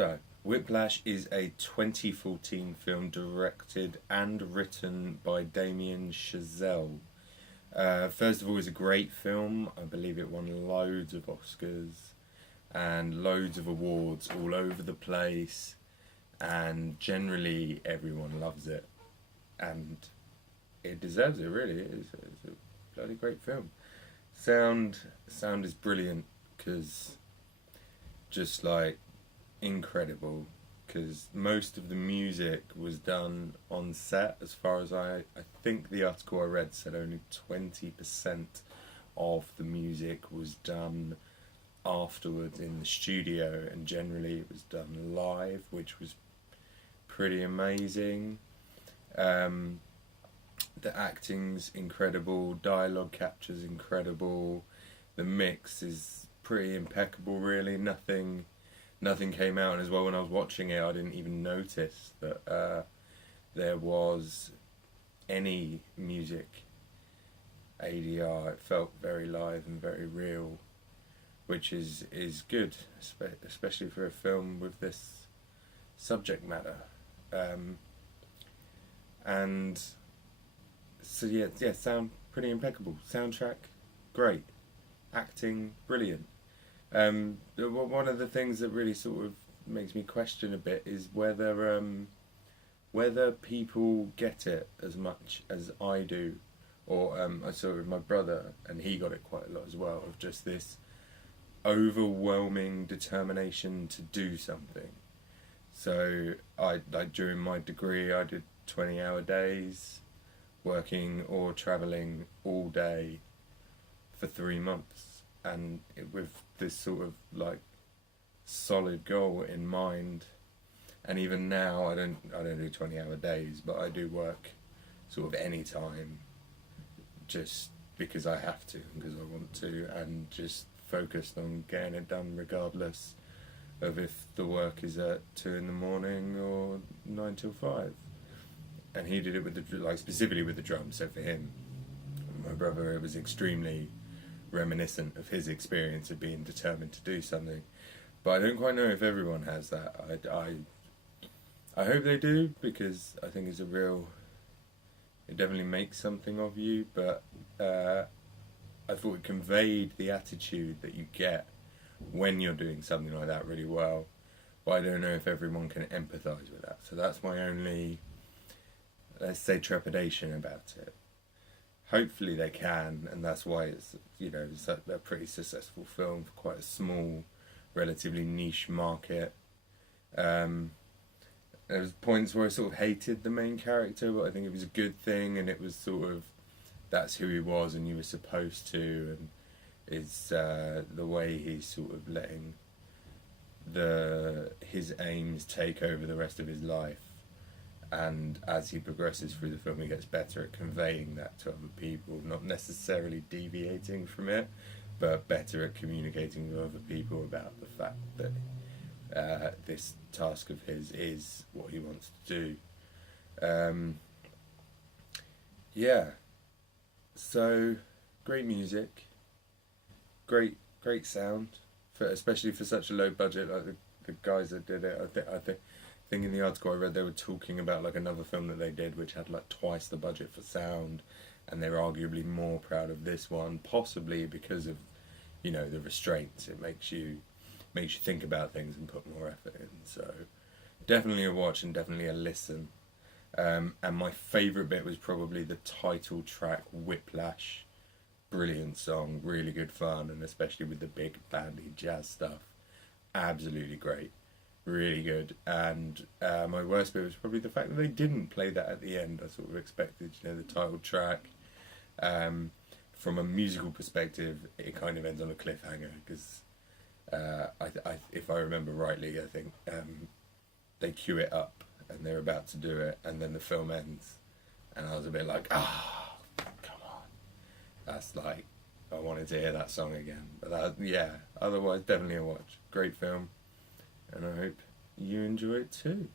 So, Whiplash is a 2014 film directed and written by Damien Chazelle. First of all, it's a great film. I believe it won loads of Oscars and loads of awards all over the place, and generally everyone loves it, and it deserves it. Really, it's a bloody great film. Sound is brilliant because just like incredible, because most of the music was done on set. As far as I think the article I read said only 20% of the music was done afterwards in the studio, and generally it was done live, which was pretty amazing. The acting's incredible, dialogue capture's incredible, the mix is pretty impeccable. Really, nothing came out. And as well, when I was watching it, I didn't even notice that there was any music ADR. It felt very live and very real, which is good, especially for a film with this subject matter. And so yeah, sound pretty impeccable. Soundtrack, great. Acting, brilliant. One of the things that really sort of makes me question a bit is whether people get it as much as I do, or I saw it with my brother, and he got it quite a lot as well, of just this overwhelming determination to do something. So during my degree, I did 20-hour days, working or travelling all day for 3 months, and with this sort of like solid goal in mind. And even now, I don't do 20-hour days, but I do work sort of any time, just because I have to, because I want to, and just focused on getting it done regardless of if the work is at 2 in the morning or 9 till 5. And he did it with specifically with the drums. So for him, my brother, it was extremely reminiscent of his experience of being determined to do something. But I don't quite know if everyone has that. I hope they do, because I think it definitely makes something of you. But I thought it conveyed the attitude that you get when you're doing something like that really well. But I don't know if everyone can empathise with that. So that's my only, let's say, trepidation about it. Hopefully they can, and that's why it's a pretty successful film for quite a small, relatively niche market. There was points where I sort of hated the main character, but I think it was a good thing, and it was sort of, that's who he was, and you were supposed to, and it's the way he's sort of letting his aims take over the rest of his life. And as he progresses through the film, he gets better at conveying that to other people, not necessarily deviating from it, but better at communicating with other people about the fact that this task of his is what he wants to do. Yeah. So, great music, great sound, especially for such a low budget. Like the guys that did it, I think in the article I read, they were talking about like another film that they did which had like twice the budget for sound, and they were arguably more proud of this one, possibly because of the restraints. It makes you think about things and put more effort in. So definitely a watch and definitely a listen. And my favourite bit was probably the title track, Whiplash. Brilliant song, really good fun, and especially with the big bandy jazz stuff, absolutely great. Really good. And my worst bit was probably the fact that they didn't play that at the end. I sort of expected, the title track. From a musical perspective, it kind of ends on a cliffhanger, because if I remember rightly, I think they cue it up and they're about to do it, and then the film ends, and I was a bit like, come on. That's like, I wanted to hear that song again. But otherwise definitely a watch. Great film. And I hope you enjoy it too.